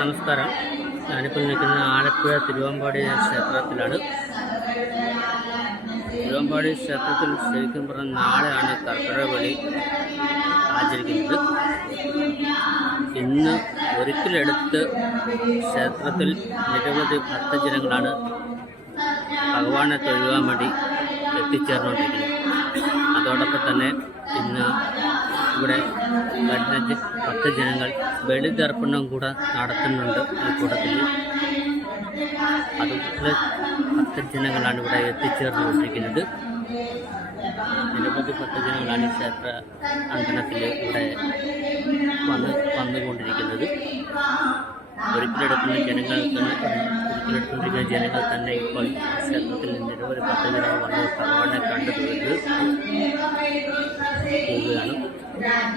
നമസ്കാരം. ഞാനിപ്പോൾ നിൽക്കുന്ന ആലപ്പുഴ തിരുവമ്പാടി ക്ഷേത്രത്തിലാണ്. തിരുവമ്പാടി ക്ഷേത്രത്തിൽ ശരിക്കും പറഞ്ഞ നാളെയാണ് കർക്കിടക ബലി ആചരിക്കുന്നത്. ഇന്ന് ഒരിക്കലെടുത്ത് ക്ഷേത്രത്തിൽ നിരവധി ഭക്തജനങ്ങളാണ് ഭഗവാനെ തൊഴുവാൻ വേണ്ടി എത്തിച്ചേർന്നുകൊണ്ടിരിക്കുന്നത്. അതോടൊപ്പം തന്നെ ഇന്ന് ഇവിടെ വരുന്ന ഭക്തജനങ്ങൾ ബലിതർപ്പണം കൂടെ നടത്തുന്നുണ്ട്. ഈ കൂട്ടത്തിൽ അതുപോലെ ഭക്തജനങ്ങളാണ് ഇവിടെ എത്തിച്ചേർന്നുകൊണ്ടിരിക്കുന്നത്. നിരവധി ഭക്തജനങ്ങളാണ് ഈ ക്ഷേത്ര അങ്കണത്തിൽ ഇവിടെ വന്നുകൊണ്ടിരിക്കുന്നത്. ഒരിക്കലെടുക്കുന്ന ജനങ്ങൾ തന്നെ ഇപ്പോൾ ക്ഷേത്രത്തിൽ നിരവധി ഭക്തജനങ്ങൾ വന്ന് ഭഗവാനെ കണ്ടു തൊഴുത് പോവുകയാണ്.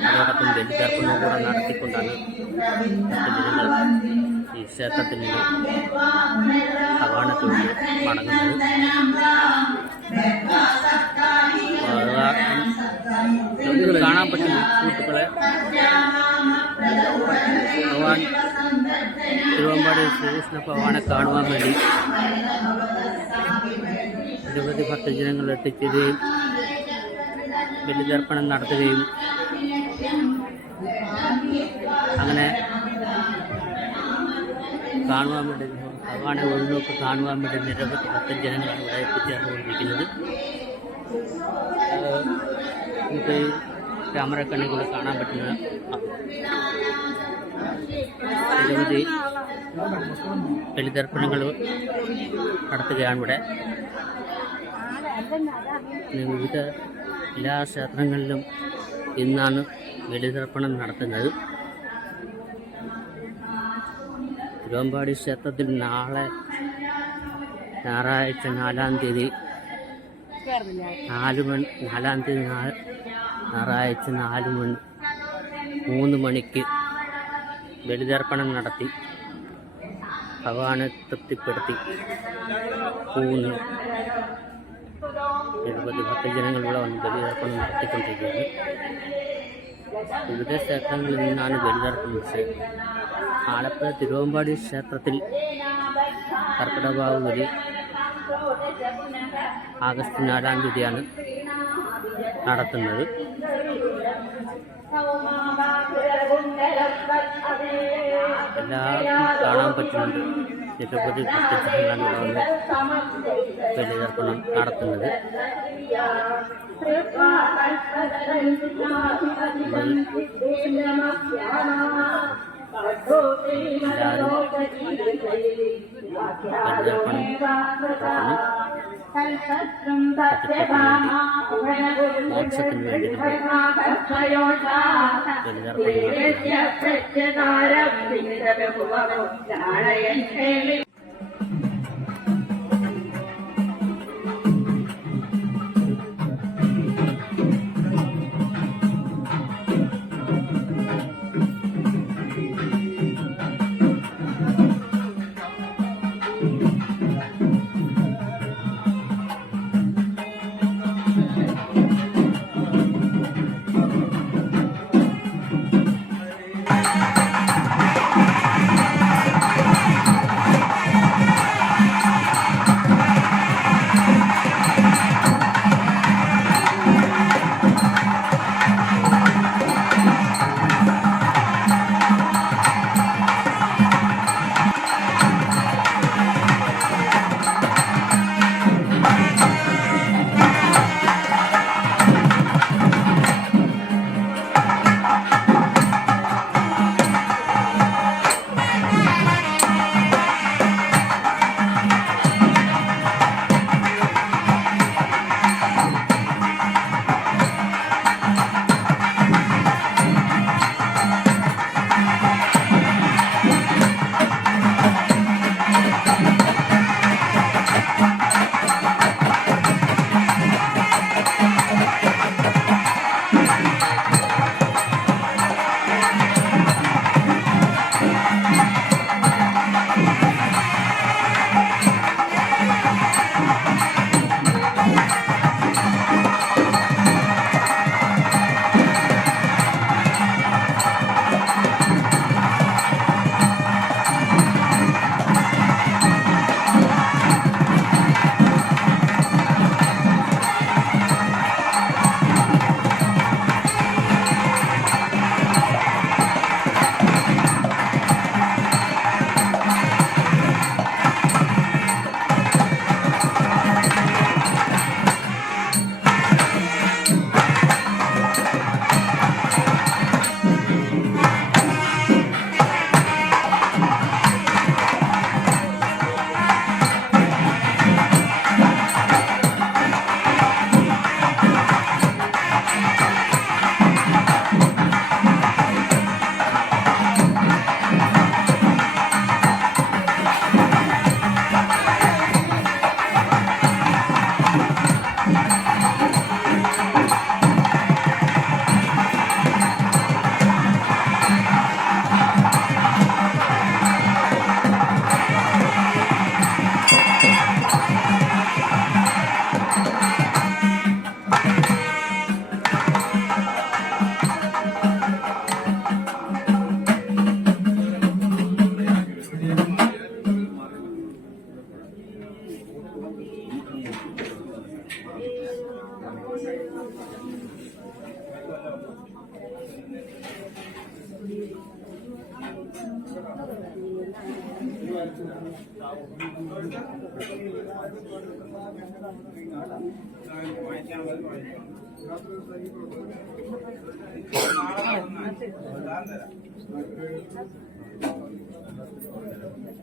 അതോടൊപ്പം ബലിതർപ്പണം കൂടെ നടത്തിക്കൊണ്ടാണ് ഭക്തജനങ്ങൾ ഈ ക്ഷേത്രത്തിൽ നിന്ന് ഭഗവാനെ തൊഴുത് മടങ്ങുന്നത്. നമുക്ക് കാണാൻ പറ്റും സുഹൃത്തുക്കളെ, ഭഗവാൻ തിരുവമ്പാടി ശ്രീകൃഷ്ണ ഭഗവാനെ കാണുവാൻ വേണ്ടി നിരവധി ഭക്തജനങ്ങൾ എത്തിച്ചേരുകയും ബലിതർപ്പണം നടത്തുകയും അങ്ങനെ കാണുവാൻ വേണ്ടി ഭഗവാനെ ഉൾനോക്ക് കാണുവാൻ വേണ്ടി നിരവധി ഭക്തജനങ്ങളാണ് ഇവിടെ എത്തിച്ചേർന്നുകൊണ്ടിരിക്കുന്നത്. നമുക്ക് ക്യാമറ കണ്ണിൽ കൂടെ കാണാൻ പറ്റുന്ന നിരവധി ബലിതർപ്പണങ്ങൾ നടത്തുകയാണ് ഇവിടെ. വിവിധ എല്ലാ ക്ഷേത്രങ്ങളിലും ഇന്നാണ് ബലിതർപ്പണം നടത്തുന്നത്. തിരുവമ്പാടി ക്ഷേത്രത്തിൽ നാളെ ഞായറാഴ്ച 4-ാം തീയതി ഞായറാഴ്ച 3 മണിക്ക് ബലിതർപ്പണം നടത്തി ഭഗവാനെ തൃപ്തിപ്പെടുത്തി പോകുന്നു. നിരവധി ഭക്തജനങ്ങൾ ഇവിടെ വന്ന് ബലിതർപ്പണം നടത്തിക്കൊണ്ടിരിക്കുകയാണ്. വിവിധ ക്ഷേത്രങ്ങളിൽ നിന്നാണ് ബലിതർപ്പണം. ആലപ്പുഴ തിരുവമ്പാടി ക്ഷേത്രത്തിൽ കർക്കിടക ബലി ആഗസ്റ്റ് 4-ാം തീയതിയാണ് നടത്തുന്നത്. എല്ലാവർക്കും കാണാൻ പറ്റുന്നുണ്ട്. നിരവധി ഭക്തജനങ്ങളാണ് ഇവിടെ വന്ന് ബലിതർപ്പണം നടത്തുന്നത്. എല്ലാവരും മോക്ഷത്തിന് വേണ്ടി ബലിതർപ്പണം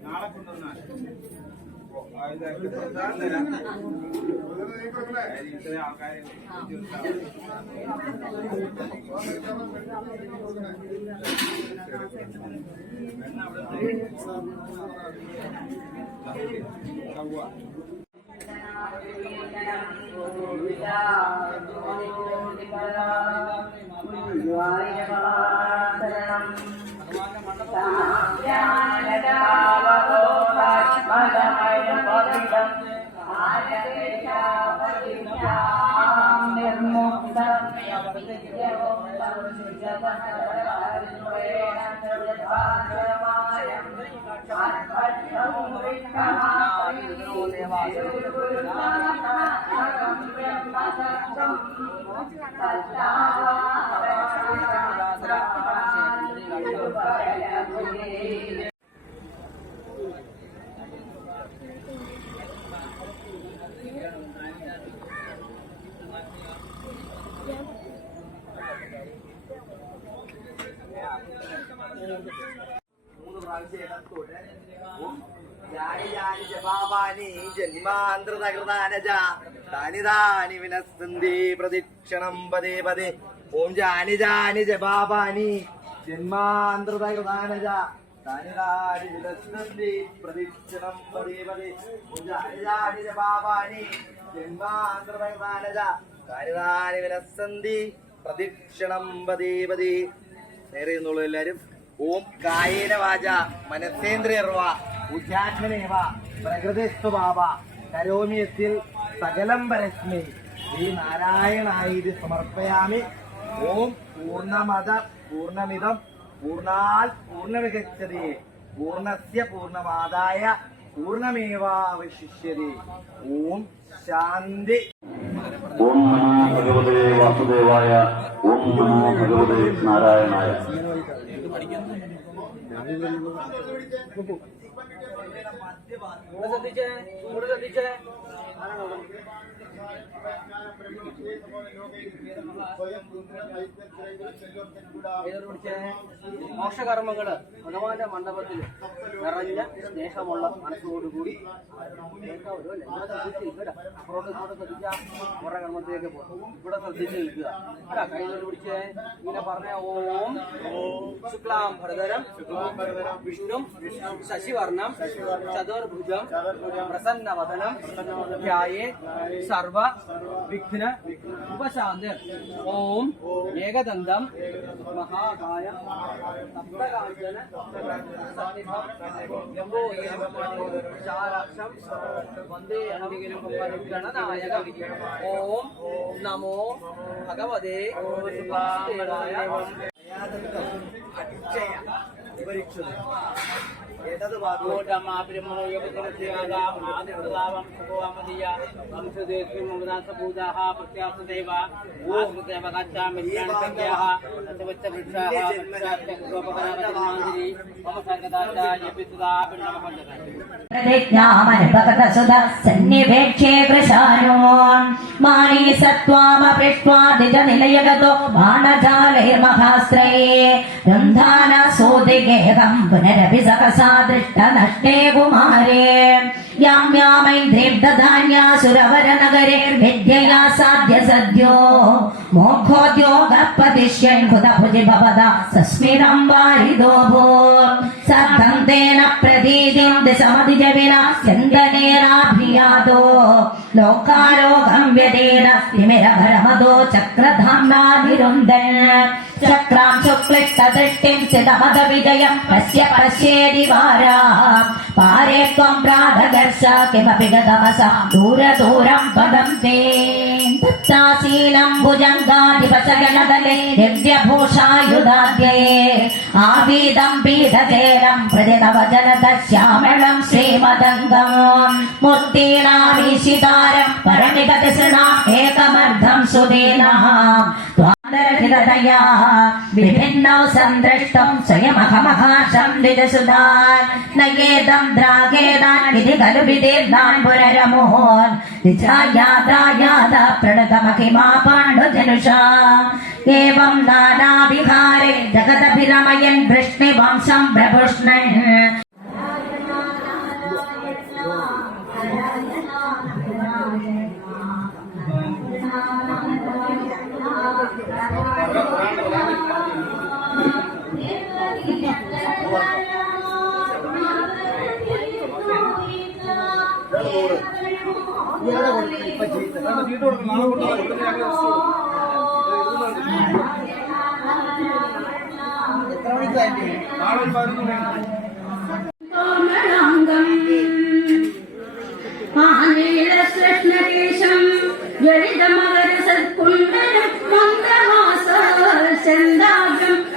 നാളെ കൊണ്ടുവന്നാൽ ഇത്രയും ആൾക്കാരെ ജന്മാന്തൃതകൃതാനജ താനി വിനസ്സന്തി പ്രദക്ഷിണം പദേ പദേ. ഓം ജാനി ജാനി ജപാപാനി ജന്മാന്തൃതകൃതാനജ താനി വിനസ്സന്തി പ്രദക്ഷിണം പദേ പദേ. ഓം ജാനി ജാനി ജപാപാനി ജന്മാന്തൃതകൃതാനജ താനി വിനസ്സന്തി പ്രദക്ഷിണം പദേ പദേ. നേരെ എന്നുള്ളൂ എല്ലാരും. ഓം കായേന വാച മനസ്സേന്ദ്രിയർവ ബുദ്ധ്യാത്മനേവ പ്രകൃതിസ്വഭാവ കരോമിയത്തിൽ സകലം പരസ്മൈ ശ്രീ നാരായണായത് സമർപ്പയാമി. ഓം പൂർണ്ണമത പൂർണ്ണമിതം പൂർണ്ണാൽ പൂർണ്ണമിഗച്ഛതി പൂർണ്ണസ്യ പൂർണ്ണമാദായ പൂർണ്ണമേവാവശിഷ്യതി. ഓം ശാന്തി. ഓം നമോ ഭഗവതേ വാസുദേവായ. ഓം നമോ ഭഗവതേ നാരായണായ. മോക്ഷകർമ്മങ്ങള് ഭഗവാന്റെ മണ്ഡപത്തിൽ നിറഞ്ഞ സ്നേഹമുള്ള മനസ്സോടുകൂടി അപ്പുറോട്ട് ഇങ്ങോട്ട് ശ്രദ്ധിക്കുക. കുറെ കർമ്മത്തിലേക്ക് പോകും. ഇവിടെ ശ്രദ്ധിച്ച് നിൽക്കുക. കൈകൊണ്ട് പിടിച്ച് ഇങ്ങനെ പറഞ്ഞ ഓം ശുക്ലാം ഭരതരം വിഷ്ണും ശശിവർണം ചതുർഭുജം പ്രസന്നവദനം ധ്യായേ സർവ വിഘ്ന ഉപശാന്തിർ. ഓം ഏകദന്തം മഹാകായ സപ്തകാഞ്ചന സന്നിധം ഗംഭോദരം വന്ദേഹം ഗണനായകം. ഓം നമോ ഭഗവതേ വാസുദേവായ. സന്നിവേക്ഷേ കൃശാനോൻ മാനീ സത്വാമപൃഷ്ട്വാദിജനിലയഗതോ ബാണജാലൈർമഹാശ്രയേ രന്ധാനസോദിഗേഹം പുനരപി സഹസാ ദൃഷ്ടനഷ്ടേ കുമാരേ യാം യാമൈന്ദ്രിബ്ദധാന്യാസുരവരനഗരേ വിദ്യയാ സാധ്യ സദ്യോ മോക്ഷോദ്യോഗപതിഷ്യൻ ഹുതഭുജി ഭവദ സസ്മിരം വാരിദോ ഭൂം സദ്ധം തേന പ്രതീതിം ദിശമതിജവിന ചന്ദനേരാഭിയാതോ ലോകാലോകം വ്യതേന തിമിരഭരമദോ ചക്രധാംനാതിരുന്ദൻ ചക്രാം ശുക്ലിഷ്ടദൃഷ്ടിം സ്ഥിതമത വിജയം പശ്യ പശ്യേതി വാരാ പാരേ ത്വം പ്രാതദർശ കിമപി ഗതമസ ദൂരദൂരം പദം തേ ദത്താശീലം ഭുജംഗാധിപശഗണതലേ ദിവ്യഭൂഷായുധാദ്യേ ആവീതം പീഠചേരം പ്രതിനവജനതശ്യാമളം ശ്രീമദംഗം മൂർത്തീണാമീശിതാരം പരമികതിസൃണാം ഏകമർദ്ധം സുദീനാം ഹിതതയാ വിഭിന്നൗ സന്ദൃഷ്ടം സ്വയമഹമഹാശം ദിജസുതാൻ നയേദം ദ്രാഗേദാൻ ഇതി ഖലു വിദീർണാൻ പുനരമോഹൻ നിജായാദായാദ പ്രണതമഹിമാ പാണ്ഡുജനുഷാ ഏവം നാനാവിഹാരേ ജഗദഭിരമയൻ വൃഷ്ണിവംശം പ്രപുഷ്ണൻ സീറ്റ് കൊടുക്കും നാളെ കൊണ്ടുപോകും നാളെ ഒരു 11 മണിയാണ് ആനീലകൃഷ്ണദേശം ജ്വലിതമകരസത്കുണ്ടലം മന്ദഹാസം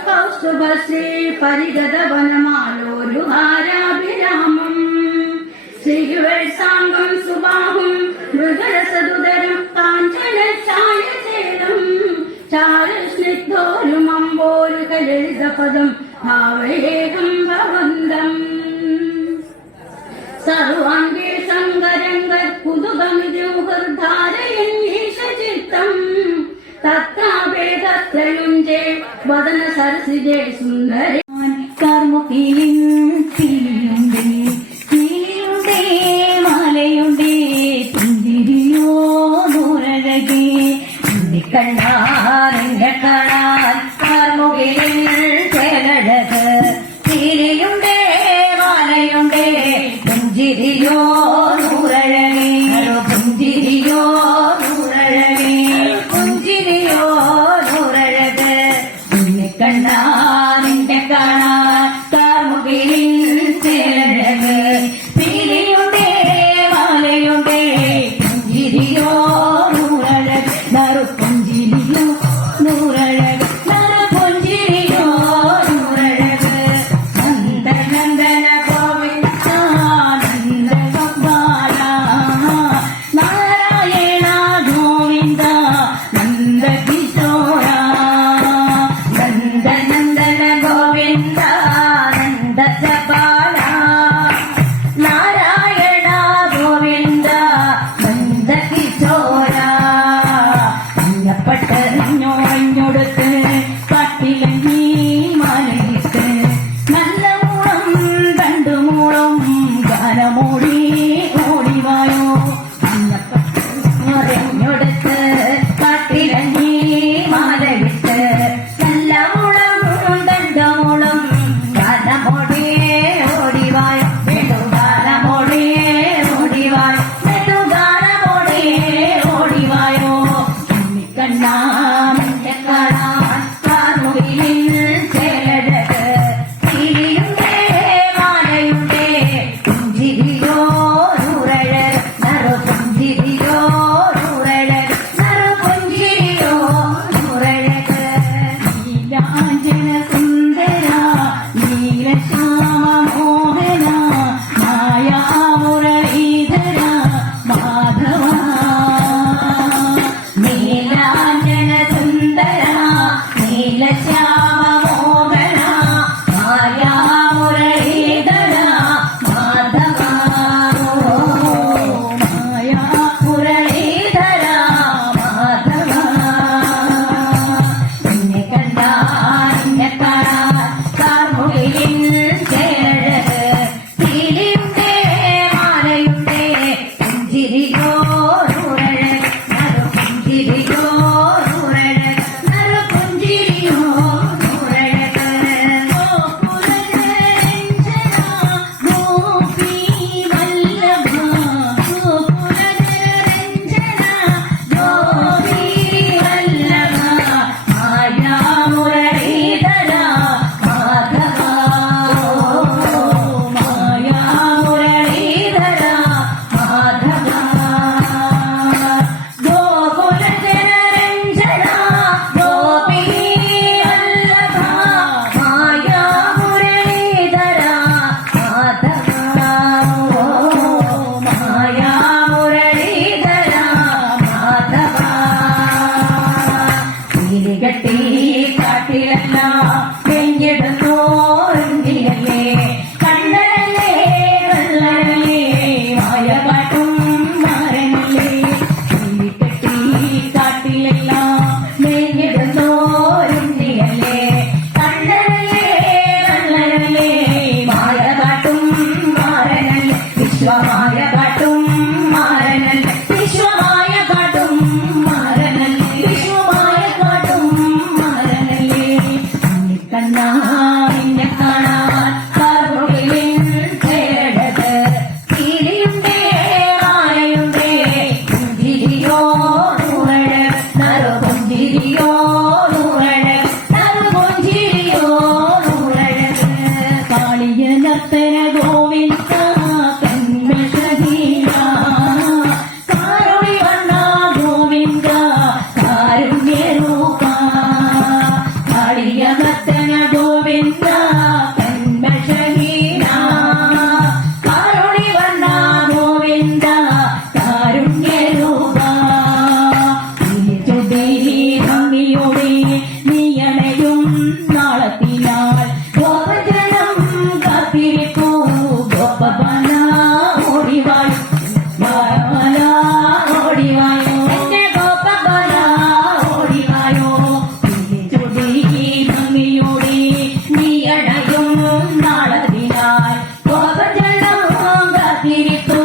കൗസ്തുഭശ്രീ പരിഗതവനമാലോരുഹാരാഭിരാമം ശ്രീവത്സാംഗം സുബാഹും മൃഗരസദുദരം കാഞ്ചനഛായചേതം ചാരുസ്നിഗ്ധോരുമമ്പോരുകലളിതപദം ഭാവയേകം ഭവന്തം സർവാംഗേ സങ്കരംഗുതുകമിദ്ധാരയന്നീശചിത്തം തത്രാഭേദത്രയുഞ്ചേ വദന സരസിജേ സുന്ദരേ കാർമുകിലിൻ കിളിയുണ്ടേ കിളിയുണ്ടേ മാലയുണ്ടേ പുഞ്ചിരിയോ നൂറഴകേ കണ്ണാറിന്റെ കാണാൻ കാർമുകിലിൻ ചേലഴക് കിളിയുണ്ടേ മാലയുണ്ടേ പുഞ്ചിരിയോ നൂറഴകേ പുഞ്ചിരിയോ നൂറഴകേ പുഞ്ചിരിയോ നൂറഴക് കണ്ണാറിന്റെ ഗോവിന്ദ കന്മഷഹീന കാരുണി വർണ്ണ ഗോവിന്ദ കാരുണ്യരൂപ ഭംഗിയോടെ നീയണയും നാളത്തിനാൽ ഗോപജനം കാത്തിരിക്കൂ ഗോപബല ഓടിവായോ ബാല ഓടിവായോ എന്റെ ഗോപബല ഓടിവായോ ഭംഗിയോടെ നീയണയും നാളത്തിനാൽ ഗോപജനം കാത്തിരിക്കൂ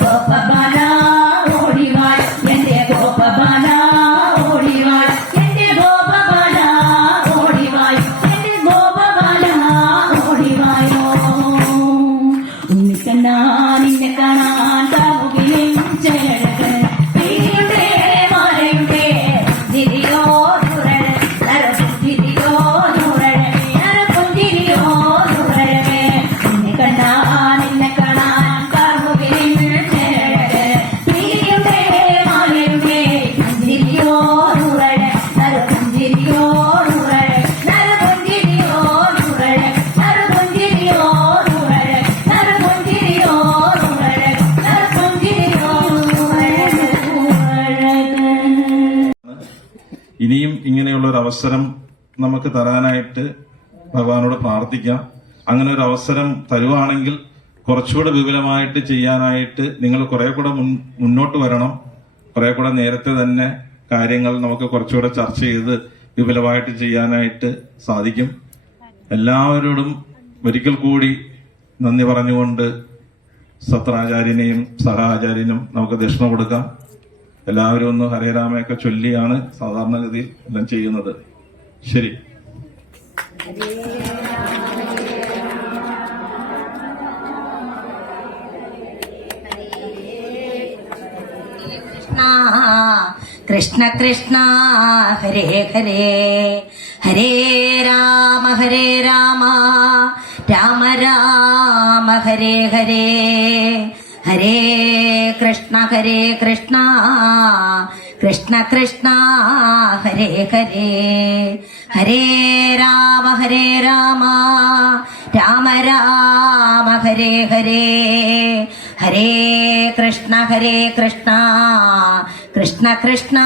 ഗോപബല ഓടിവായോ എന്റെ ഗോപബല ഓടിവായോ എന്റെ ഗോപബല ഓടിവായോ എന്റെ ഗോപബല ഓടിവായോ ഉണ്ണിക്കണ്ണാ നിന്നെ കാണാൻ താമുകിലും ചേഴകൻ തീയുടെ മാലയുടെ ജിരിയോ ദുരഴ നരപുഞ്ചിരിയോ ദുരഴ നരപുഞ്ചിരിയോ ദുരഴ ഉണ്ണിക്കണ്ണാ നിന്നെ കാണാൻ താമുകിലും ചേഴകൻ തീയുടെ മാലയുടെ ജിരിയോ ദുരഴ നരപുഞ്ചിരിയോ ദുരഴ നരപുഞ്ചിരിയോ ദുരഴ നരപുഞ്ചിരിയോ ദുരഴ നരപുഞ്ചിരിയോ ദുരഴ നരപുഞ്ചിരിയോ ദുരഴ. ഇനിയും ഇങ്ങനെയുള്ള ഒരു അവസരം നമുക്ക് തരാനായിട്ട് ഭഗവാനോട് പ്രാർത്ഥിക്കാം. അങ്ങനെ ഒരു അവസരം തരുവാണെങ്കിൽ കുറച്ചുകൂടെ വിപുലമായിട്ട് ചെയ്യാനായിട്ട് നിങ്ങൾ കുറെ കൂടെ മുന്നോട്ട് വരണം. കുറെ കൂടെ നേരത്തെ തന്നെ കാര്യങ്ങൾ നമുക്ക് കുറച്ചുകൂടെ ചർച്ച ചെയ്ത് വിപുലമായിട്ട് ചെയ്യാനായിട്ട് സാധിക്കും. എല്ലാവരോടും ഒരിക്കൽ കൂടി നന്ദി പറഞ്ഞുകൊണ്ട് സത്രാചാര്യനെയും സഹാചാര്യനും നമുക്ക് ദക്ഷിണ കൊടുക്കാം. എല്ലാവരും ഒന്ന് ഹരേ രാമയൊക്കെ ചൊല്ലിയാണ് സാധാരണഗതിയിൽ എല്ലാം ചെയ്യുന്നത്. ശരി. കൃഷ്ണ കൃഷ്ണ ഹരേ ഹരേ ഹരേ രാമ രാമ രാമ ഹരേ ഹരേ ഹരേ കൃഷ്ണ കൃഷ്ണ കൃഷ്ണ ഹരേ ഹരേ ഹരേ രാമ രാമ രാമ ഹരേ ഹരേ ഹരേ കൃഷ്ണ കൃഷ്ണ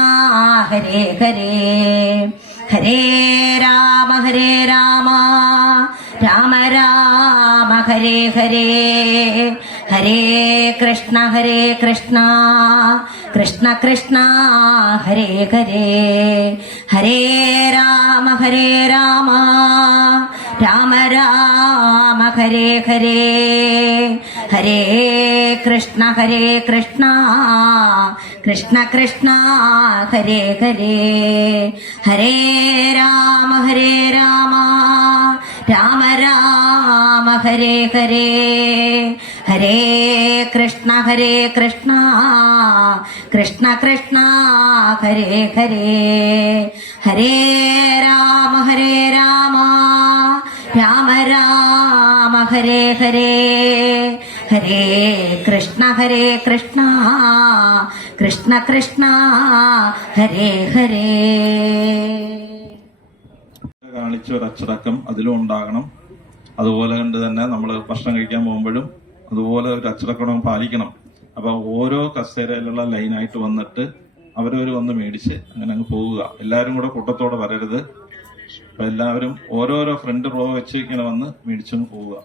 ഹരേ ഹരേ ഹരേ രാമ രാമ രാമ ഹരേ ഹരേ ഹരേ കൃഷ്ണ കൃഷ്ണ ഹരേ ഹരേ ഹരേ രാമ രാമ രാമ ഹരേ ഹരേ ഹരേ കൃഷ്ണ കൃഷ്ണ ഹരേ ഹരേ ഹരേ രാമ രാമ രാമ ഹരേ ഹരേ ഹരേ കൃഷ്ണ കൃഷ്ണ ഹരേ ഹരേ ഹരേ രാമ രാമ രാമ ഹരേ ഹരേ ഹരേ കൃഷ്ണ കൃഷ്ണ ഹരേ ഹരേ. കാണിച്ച ഒരു അച്ചടക്കം അതിലും ഉണ്ടാകണം. അതുപോലെ കണ്ട് തന്നെ നമ്മൾ ഭക്ഷണം കഴിക്കാൻ പോകുമ്പോഴും അതുപോലെ ഒരു അച്ചടക്കം പാലിക്കണം. അപ്പൊ ഓരോ കസേരയിലുള്ള ലൈനായിട്ട് വന്നിട്ട് അവരവർ വന്ന് മേടിച്ച് അങ്ങനെ അങ്ങ് പോവുക. എല്ലാവരും കൂടെ കൂട്ടത്തോടെ വരരുത്. അപ്പൊ എല്ലാവരും ഓരോരോ ഫ്രണ്ട് റോ വെച്ച് ഇങ്ങനെ വന്ന് മേടിച്ചങ്ങ് പോവുക.